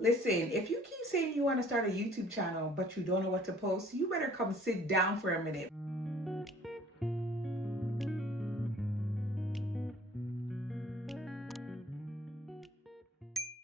Listen, if you keep saying you want to start a YouTube channel, but you don't know what to post, you better come sit down for a minute.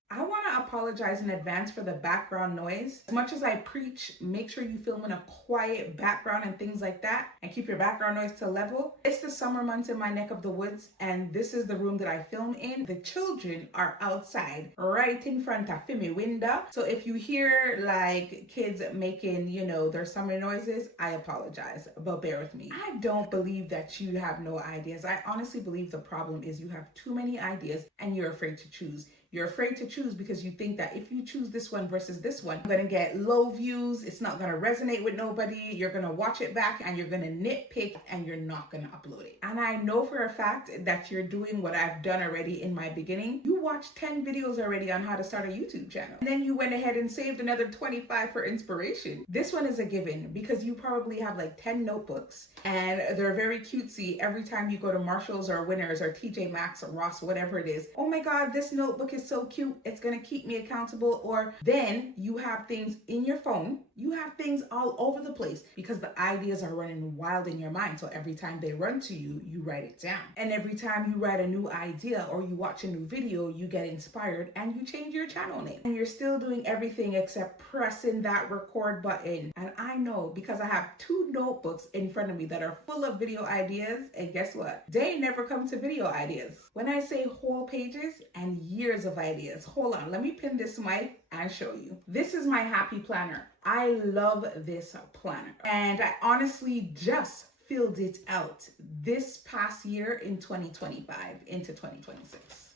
I want to apologize in advance for the background noise. As much as I preach, make sure you film in a quiet background and things like that, and keep your background noise to level. It's the summer months in my neck of the woods, and this is the room that I film in. The children are outside right in front of me window. So if you hear like kids making, their summer noises, I apologize, but bear with me. I don't believe that you have no ideas. I honestly believe the problem is you have too many ideas and you're afraid to choose. You're afraid to choose because you think that if you choose this one versus this one, you're going to get low views. It's not going to resonate with nobody. You're going to watch it back and you're going to nitpick and you're not going to upload it. And I know for a fact that you're doing what I've done already in my beginning. You watched 10 videos already on how to start a YouTube channel. And then you went ahead and saved another 25 for inspiration. This one is a given because you probably have like 10 notebooks and they're very cutesy. Every time you go to Marshalls or Winners or TJ Maxx or Ross, whatever it is, oh my God, this notebook is so cute, it's gonna keep me accountable. Or then you have things in your phone, you have things all over the place because the ideas are running wild in your mind. So every time they run to you, you write it down. And every time you write a new idea or you watch a new video, you get inspired and you change your channel name. And you're still doing everything except pressing that record button. And I know because I have 2 notebooks in front of me that are full of video ideas, and guess what? They never come to video ideas. When I say whole pages and years of ideas, hold on, let me pin this mic and show you. This is my happy planner. I love this planner. And I honestly just filled it out this past year in 2025 into 2026.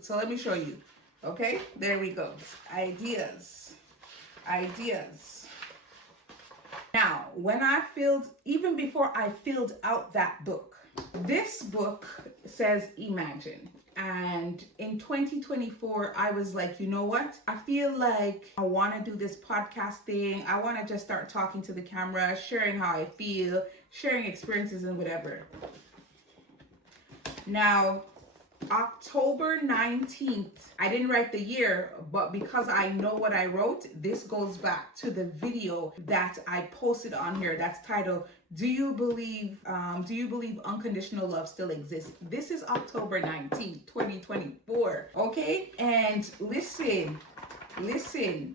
So let me show you. Okay, there we go. Ideas. Now, even before I filled out that book, this book says Imagine. And in 2024, I was like, you know what? I feel like I want to do this podcast thing. I want to just start talking to the camera, sharing how I feel, sharing experiences and whatever. Now, October 19th, I didn't write the year, but because I know what I wrote, this goes back to the video that I posted on here that's titled, Do you believe unconditional love still exists? This is October 19th, 2024. Okay? And listen,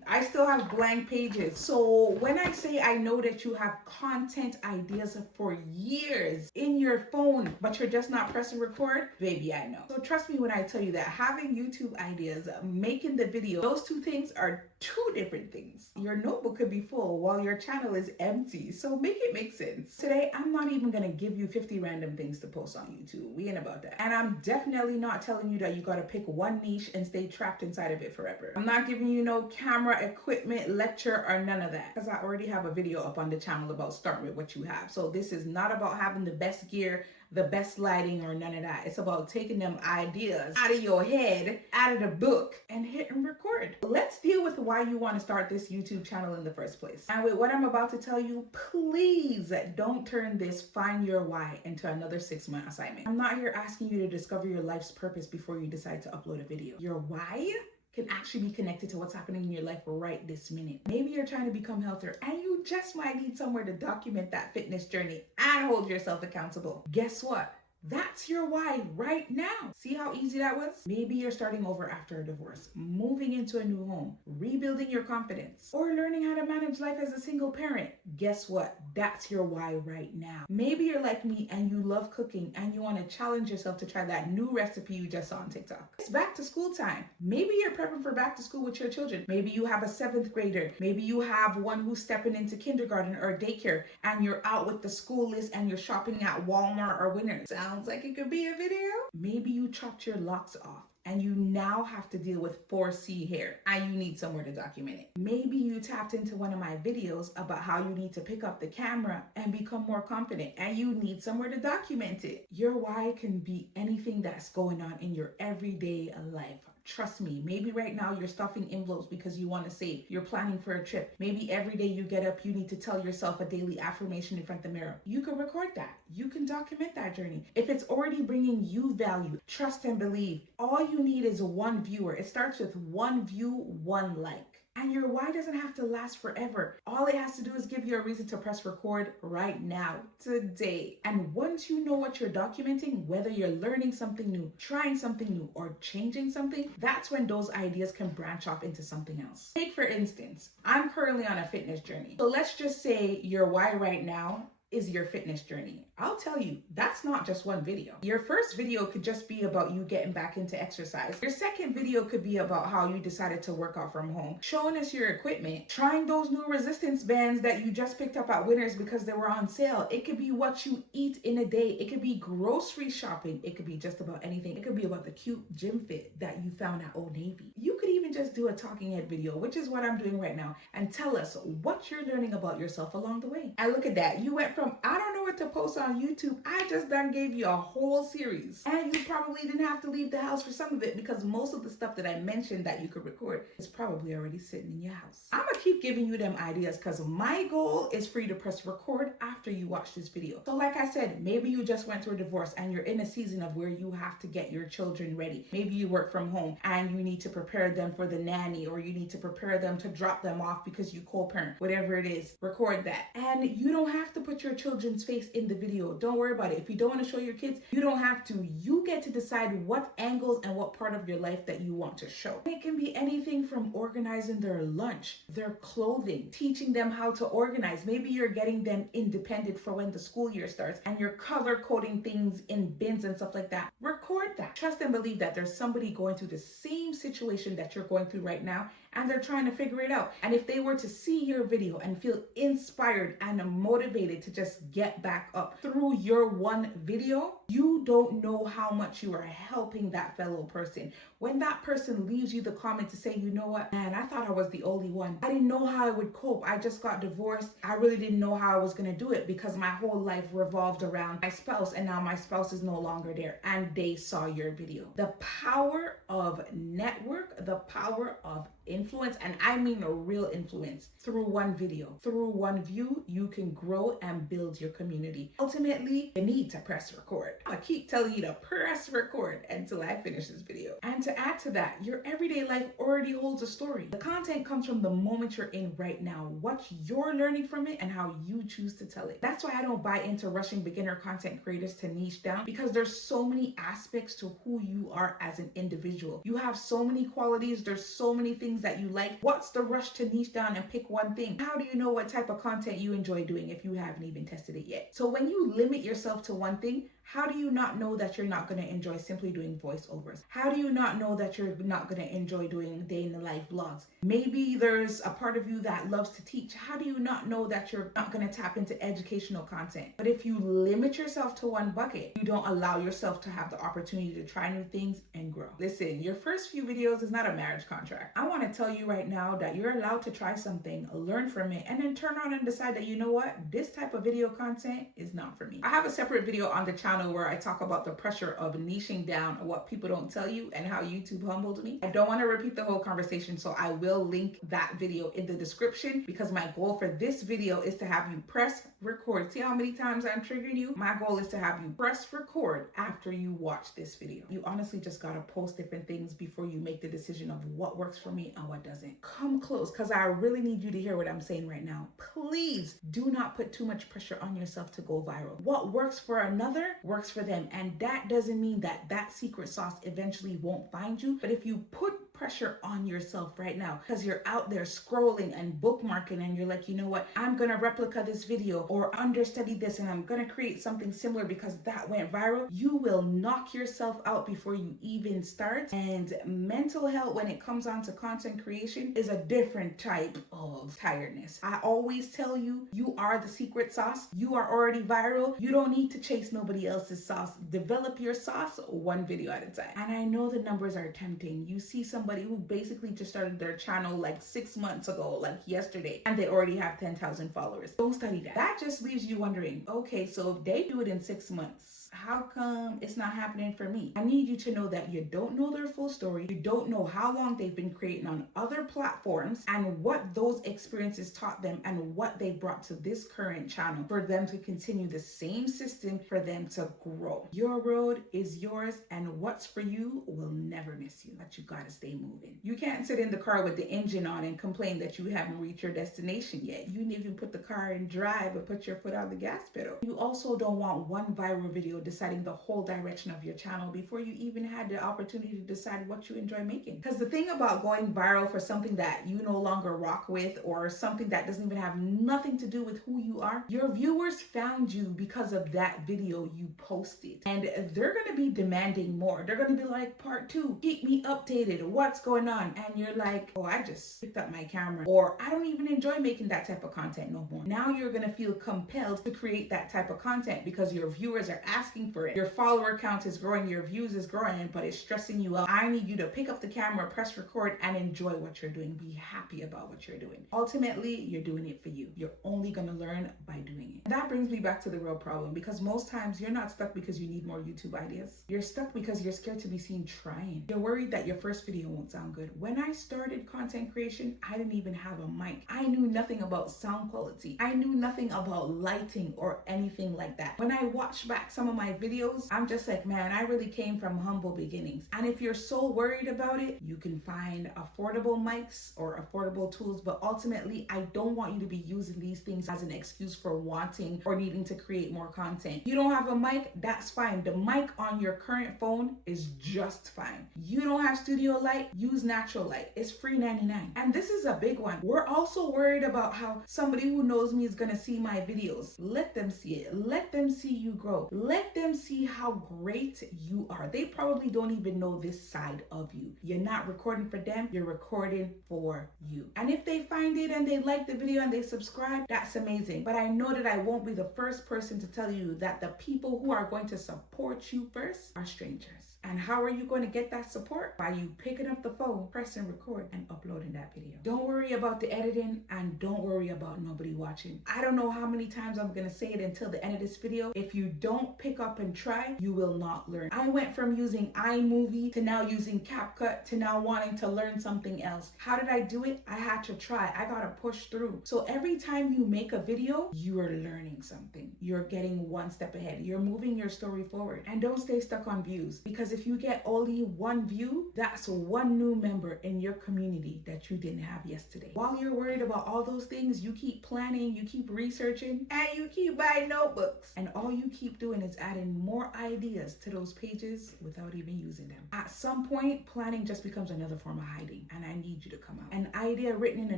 I still have blank pages. So when I say I know that you have content ideas for years in your phone, but you're just not pressing record, baby, I know. So trust me when I tell you that having YouTube ideas, making the video, those 2 things are 2 different things. Your notebook could be full while your channel is empty. So make it make sense. Today, I'm not even gonna give you 50 random things to post on YouTube. We ain't about that. And I'm definitely not telling you that you gotta pick one niche and stay trapped inside of it forever. I'm not giving you no camera equipment lecture or none of that, because I already have a video up on the channel about starting with what you have. So this is not about having the best gear, the best lighting, or none of that. It's about taking them ideas out of your head, out of the book, and hitting record. Let's deal with why you want to start this YouTube channel in the first place. And with what I'm about to tell you, please don't turn this Find Your Why into another 6-month assignment. I'm not here asking you to discover your life's purpose before you decide to upload a video. Your why can actually be connected to what's happening in your life right this minute. Maybe you're trying to become healthier and you just might need somewhere to document that fitness journey and hold yourself accountable. Guess what? That's your why right now. See how easy that was? Maybe you're starting over after a divorce, moving into a new home, rebuilding your confidence, or learning how to manage life as a single parent. Guess what? That's your why right now. Maybe you're like me and you love cooking and you want to challenge yourself to try that new recipe you just saw on TikTok. It's back to school time. Maybe you're prepping for back to school with your children. Maybe you have a 7th grader. Maybe you have one who's stepping into kindergarten or daycare and you're out with the school list and you're shopping at Walmart or Winners. Sounds like it could be a video. Maybe you chopped your locks off and you now have to deal with 4C hair and you need somewhere to document it. Maybe you tapped into one of my videos about how you need to pick up the camera and become more confident and you need somewhere to document it. Your why can be anything that's going on in your everyday life. Trust me, maybe right now you're stuffing envelopes because you want to save. You're planning for a trip. Maybe every day you get up, you need to tell yourself a daily affirmation in front of the mirror. You can record that. You can document that journey. If it's already bringing you value, trust and believe. All you need is one viewer. It starts with one view, one like. And your why doesn't have to last forever. All it has to do is give you a reason to press record right now, today. And once you know what you're documenting, whether you're learning something new, trying something new, or changing something, that's when those ideas can branch off into something else. Take for instance, I'm currently on a fitness journey. So let's just say your why right now is your fitness journey. I'll tell you, that's not just one video. Your first video could just be about you getting back into exercise. Your second video could be about how you decided to work out from home, showing us your equipment, trying those new resistance bands that you just picked up at Winners because they were on sale. It could be what you eat in a day. It could be grocery shopping. It could be just about anything. It could be about the cute gym fit that you found at Old Navy. You could even just do a talking head video, which is what I'm doing right now, and tell us what you're learning about yourself along the way. And look at that. You went from, I don't know what to post on YouTube. I just done gave you a whole series. And you probably didn't have to leave the house for some of it because most of the stuff that I mentioned that you could record is probably already sitting in your house. I'm gonna keep giving you them ideas because my goal is for you to press record after you watch this video. So like I said, maybe you just went through a divorce and you're in a season of where you have to get your children ready. Maybe you work from home and you need to prepare them for the nanny, or you need to prepare them to drop them off because you co-parent, whatever it is. Record that. And you don't have to put your children's face in the video. Don't worry about it. If you don't want to show your kids, you don't have to. You get to decide what angles and what part of your life that you want to show. It can be anything from organizing their lunch, their clothing, teaching them how to organize. Maybe you're getting them independent for when the school year starts and you're color coding things in bins and stuff like that. Record that. Trust and believe that there's somebody going through the same situation that you're going through right now, and they're trying to figure it out. And if they were to see your video and feel inspired and motivated to just get back up through your one video, you don't know how much you are helping that fellow person. When that person leaves you the comment to say, you know what, man, I thought I was the only one. I didn't know how I would cope. I just got divorced. I really didn't know how I was going to do it because my whole life revolved around my spouse, and now my spouse is no longer there, and they saw your video. The power of network, the power of influence, and I mean a real influence, through one video, through one view, you can grow and build your community. Ultimately, you need to press record. I keep telling you to press record until I finish this video. And to add to that, your everyday life already holds a story. The content comes from the moment you're in right now, what you're learning from it and how you choose to tell it. That's why I don't buy into rushing beginner content creators to niche down, because there's so many aspects to who you are as an individual. You have so many qualities, there's so many things that you like. What's the rush to niche down and pick one thing? How do you know what type of content you enjoy doing if you haven't even tested it yet? So when you limit yourself to one thing, how do you not know that you're not going to enjoy simply doing voiceovers? How do you not know that you're not going to enjoy doing day in the life vlogs? Maybe there's a part of you that loves to teach. How do you not know that you're not going to tap into educational content? But if you limit yourself to one bucket, you don't allow yourself to have the opportunity to try new things and grow. Listen, your first few videos is not a marriage contract. I want to tell you right now that you're allowed to try something, learn from it, and then turn on and decide that, you know what, this type of video content is not for me. I have a separate video on the channel where I talk about the pressure of niching down, what people don't tell you, and how YouTube humbled me. I don't want to repeat the whole conversation, so I will link that video in the description, because my goal for this video is to have you press record. See how many times I'm triggering you? My goal is to have you press record after you watch this video. You honestly just gotta post different things before you make the decision of what works for me and what doesn't. Come close, because I really need you to hear what I'm saying right now. Please do not put too much pressure on yourself to go viral. What works for another works for them, and that doesn't mean that that secret sauce eventually won't find you. But if you put pressure on yourself right now because you're out there scrolling and bookmarking and you're like, you know what, I'm gonna replica this video or understudy this and I'm gonna create something similar because that went viral, you will knock yourself out before you even start. And mental health, when it comes on to content creation, is a different type of tiredness. I always tell you, you are the secret sauce. You are already viral. You don't need to chase nobody else's sauce. Develop your sauce one video at a time. And I know the numbers are tempting. You see somebody who basically just started their channel like 6 months ago, like yesterday, and they already have 10,000 followers. Don't study that. That just leaves you wondering, okay, so if they do it in 6 months, How come it's not happening for me? I need you to know that you don't know their full story. You don't know how long they've been creating on other platforms and what those experiences taught them and what they brought to this current channel for them to continue the same system for them to grow. Your road is yours, and what's for you will never miss you, but you gotta stay moving. You can't sit in the car with the engine on and complain that you haven't reached your destination yet. You didn't even put the car in drive or put your foot on the gas pedal. You also don't want one viral video deciding the whole direction of your channel before you even had the opportunity to decide what you enjoy making. Because the thing about going viral for something that you no longer rock with, or something that doesn't even have nothing to do with who you are, your viewers found you because of that video you posted, and they're going to be demanding more. They're going to be like, part 2, keep me updated, what's going on? And you're like, oh, I just picked up my camera, or I don't even enjoy making that type of content no more. Now you're going to feel compelled to create that type of content because your viewers are asking for it. Your follower count is growing, your views is growing, but it's stressing you out. I need you to pick up the camera, press record, and enjoy what you're doing. Be happy about what you're doing. Ultimately, you're doing it for you. You're only going to learn by doing it. And that brings me back to the real problem, because most times you're not stuck because you need more YouTube ideas. You're stuck because you're scared to be seen trying. You're worried that your first video won't sound good. When I started content creation, I didn't even have a mic. I knew nothing about sound quality. I knew nothing about lighting or anything like that. When I watch back some of my videos, I'm just like, man, I really came from humble beginnings. And if you're so worried about it, you can find affordable mics or affordable tools, but ultimately, I don't want you to be using these things as an excuse for wanting or needing to create more content. You don't have a mic, that's fine. The mic on your current phone is just fine. You don't have studio light, use natural light. It's free 99. And this is a big one. We're also worried about how somebody who knows me is gonna see my videos. Let them see it. Let them see you grow. Let them see how great you are. They probably don't even know this side of you. You're not recording for them, you're recording for you. And if they find it and they like the video and they subscribe, that's amazing. But I know that I won't be the first person to tell you that the people who are going to support you first are strangers. And how are you going to get that support? By you picking up the phone, pressing record, and uploading that video. Don't worry about the editing, and don't worry about nobody watching. I don't know how many times I'm going to say it until the end of this video. If you don't pick up and try, you will not learn. I went from using iMovie to now using CapCut to now wanting to learn something else. How did I do it? I had to try. I got to push through. So every time you make a video, you are learning something. You're getting one step ahead. You're moving your story forward. And don't stay stuck on views, because if you get only one view, that's one new member in your community that you didn't have yesterday. While you're worried about all those things, you keep planning, you keep researching, and you keep buying notebooks. And all you keep doing is adding more ideas to those pages without even using them. At some point, planning just becomes another form of hiding, and I need you to come out. An idea written in a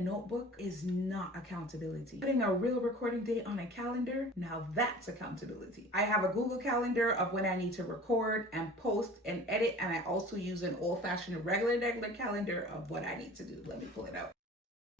notebook is not accountability. Putting a real recording date on a calendar, now that's accountability. I have a Google Calendar of when I need to record and post and edit, and I also use an old-fashioned regular calendar of what I need to do. Let me pull it out.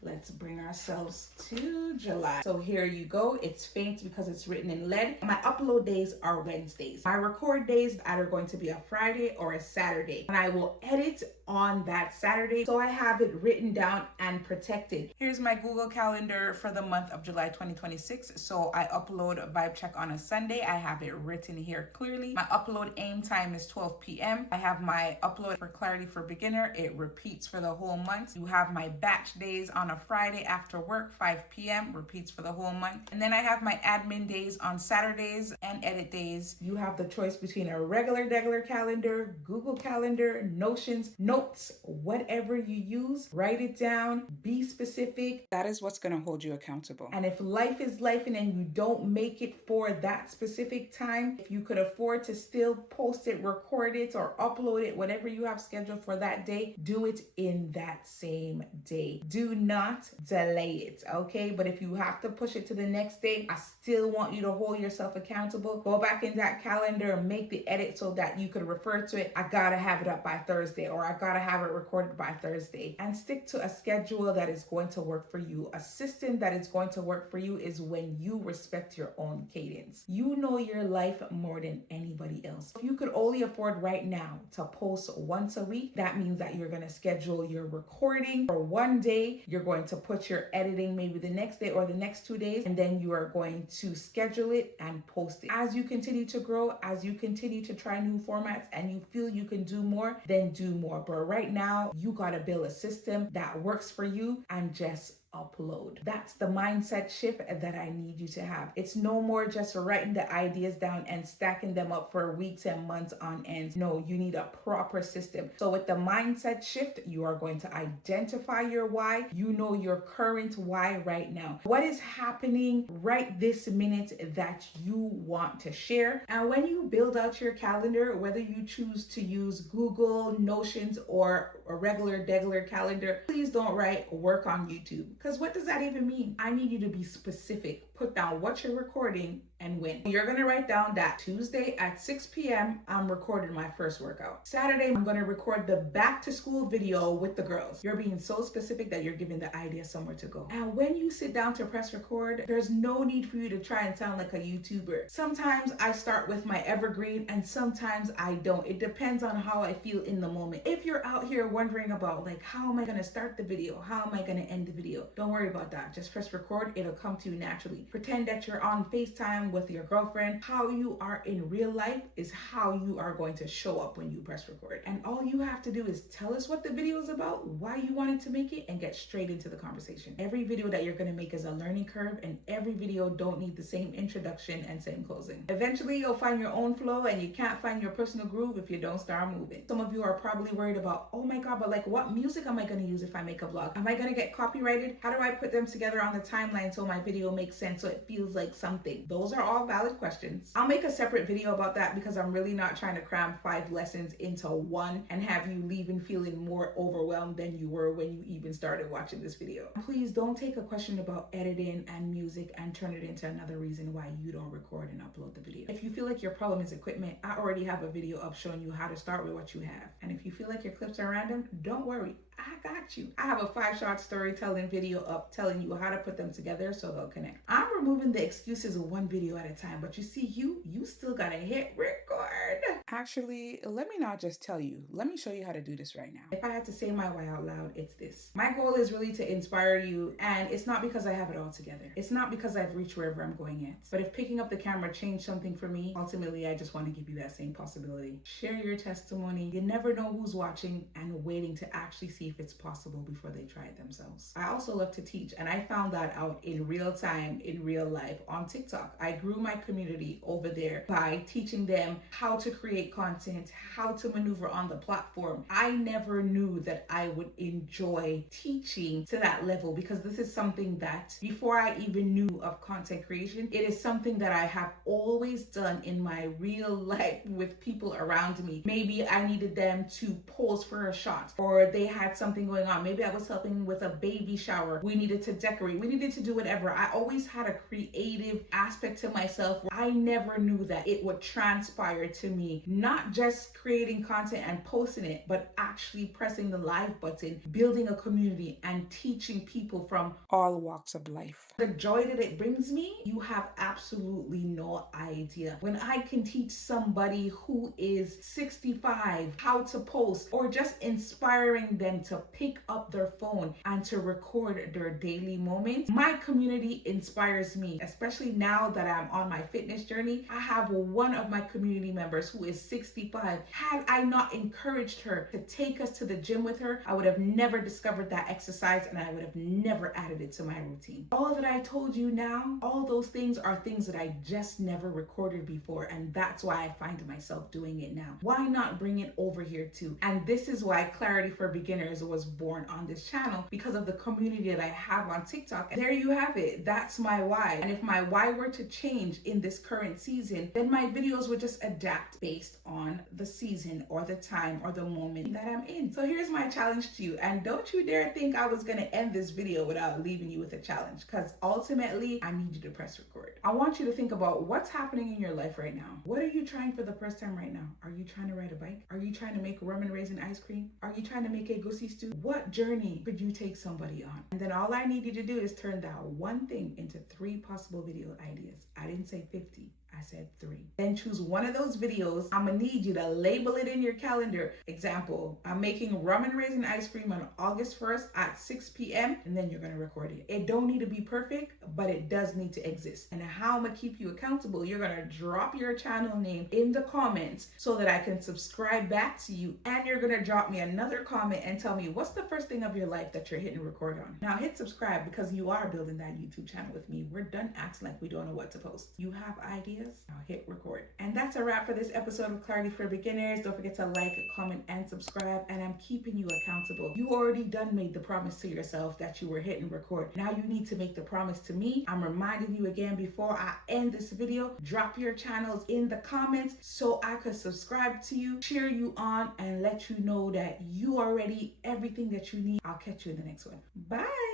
Let's bring ourselves to July. So here you go. It's faint because it's written in lead. My upload days are Wednesdays. My record days are either going to be a Friday or a Saturday. And I will edit on that Saturday, so I have it written down and protected. Here's my Google Calendar for the month of July 2026. So I upload a vibe check on a Sunday. I have it written here clearly. My upload aim time is 12 p.m. I have my upload for clarity for beginner. It repeats for the whole month. You have my batch days on a Friday after work, 5 p.m. repeats for the whole month. And then I have my admin days on Saturdays and edit days. You have the choice between a regular calendar, Google Calendar, Notions, notes, whatever you use. Write it down, be specific. That is what's going to hold you accountable. And if life is life and you don't make it for that specific time, if you could afford to still post it, record it, or upload it, whatever you have scheduled for that day, do it in that same day. Do not delay it, okay? But if you have to push it to the next day, I still want you to hold yourself accountable. Go back in that calendar and make the edit so that you could refer to it. I gotta have it up by Thursday, or I gotta gotta have it recorded by Thursday. And stick to a schedule that is going to work for you. A system that is going to work for you is when you respect your own cadence. You know your life more than anybody else. If you could only afford right now to post once a week, that means that you're gonna schedule your recording for one day. You're going to put your editing maybe the next day or the next 2 days, and then you are going to schedule it and post it. As you continue to grow, as you continue to try new formats and you feel you can do more, then do more. But right now, you gotta build a system that works for you and just upload. That's the mindset shift that I need you to have. It's no more just writing the ideas down and stacking them up for weeks and months on end. No, you need a proper system. So with the mindset shift, you are going to identify your why. You know your current why right now. What is happening right this minute that you want to share? And when you build out your calendar, whether you choose to use Google, Notions, or a regular calendar, please don't write work on YouTube. Because what does that even mean? I need you to be specific. Put down what you're recording and when. You're gonna write down that Tuesday at 6 p.m. I'm recording my first workout. Saturday, I'm gonna record the back to school video with the girls. You're being so specific that you're giving the idea somewhere to go. And when you sit down to press record, there's no need for you to try and sound like a YouTuber. Sometimes I start with my evergreen and sometimes I don't. It depends on how I feel in the moment. If you're out here wondering about like, how am I gonna start the video? How am I gonna end the video? Don't worry about that. Just press record. It'll come to you naturally. Pretend that you're on FaceTime with your girlfriend. How you are in real life is how you are going to show up when you press record. And all you have to do is tell us what the video is about, why you wanted to make it, and get straight into the conversation. Every video that you're going to make is a learning curve, and every video don't need the same introduction and same closing. Eventually, you'll find your own flow, and you can't find your personal groove if you don't start moving. Some of you are probably worried about, oh my God, but like what music am I going to use if I make a vlog? Am I going to get copyrighted? How do I put them together on the timeline so my video makes sense, so it feels like something? Those are all valid questions. I'll make a separate video about that because I'm really not trying to cram 5 lessons into one and have you leaving feeling more overwhelmed than you were when you even started watching this video. Please don't take a question about editing and music and turn it into another reason why you don't record and upload the video. If you feel like your problem is equipment, I already have a video up showing you how to start with what you have. And if you feel like your clips are random, don't worry. I got you. I have a 5-shot storytelling video up telling you how to put them together so they'll connect. I'm removing the excuses of one video at a time, but you see, you still gotta hit record. Actually, let me not just tell you. Let me show you how to do this right now. If I had to say my why out loud, it's this. My goal is really to inspire you, and it's not because I have it all together. It's not because I've reached wherever I'm going yet. But if picking up the camera changed something for me, ultimately, I just want to give you that same possibility. Share your testimony. You never know who's watching and waiting to actually see if it's possible before they try it themselves. I also love to teach, and I found that out in real time, in real life, on TikTok. I grew my community over there by teaching them how to create content, how to maneuver on the platform. I never knew that I would enjoy teaching to that level because this is something that before I even knew of content creation, it is something that I have always done in my real life with people around me. Maybe I needed them to pose for a shot, or they had something going on. Maybe I was helping with a baby shower. We needed to decorate. We needed to do whatever. I always had a creative aspect to myself where I never knew that it would transpire to me, not just creating content and posting it, but actually pressing the live button, building a community, and teaching people from all walks of life. The joy that it brings me, you have absolutely no idea. When I can teach somebody who is 65 how to post, or just inspiring them to pick up their phone and to record their daily moments, my community inspires me, especially now that I'm on my fitness journey. I have one of my community members who is 65. Had I not encouraged her to take us to the gym with her, I would have never discovered that exercise and I would have never added it to my routine. All that I told you now, all those things are things that I just never recorded before, and that's why I find myself doing it now. Why not bring it over here too? And this is why Clarity for Beginners was born on this channel, because of the community that I have on TikTok. And there you have it. That's my why. And if my why were to change in this current season, then my videos would just adapt based based on the season or the time or the moment that I'm in. So here's my challenge to you. And don't you dare think I was gonna end this video without leaving you with a challenge, because ultimately I need you to press record. I want you to think about what's happening in your life right now. What are you trying for the first time right now? Are you trying to ride a bike? Are you trying to make rum and raisin ice cream? Are you trying to make a goosey stew? What journey could you take somebody on? And then all I need you to do is turn that one thing into 3 possible video ideas. I didn't say 50. I said 3. Then choose one of those videos. I'm gonna need you to label it in your calendar. Example, I'm making rum and raisin ice cream on August 1st at 6 p.m. and then you're gonna record it. It don't need to be perfect, but it does need to exist. And how I'm gonna keep you accountable, you're gonna drop your channel name in the comments so that I can subscribe back to you. And you're gonna drop me another comment and tell me what's the first thing of your life that you're hitting record on. Now hit subscribe, because you are building that YouTube channel with me. We're done acting like we don't know what to post. You have ideas? Now hit record. And that's a wrap for this episode of Clarity for Beginners. Don't forget to like, comment, and subscribe. And I'm keeping you accountable. You already done made the promise to yourself that you were hitting record. Now you need to make the promise to me. I'm reminding you again before I end this video. Drop your channels in the comments so I could subscribe to you, cheer you on, and let you know that you are already everything that you need. I'll catch you in the next one. Bye.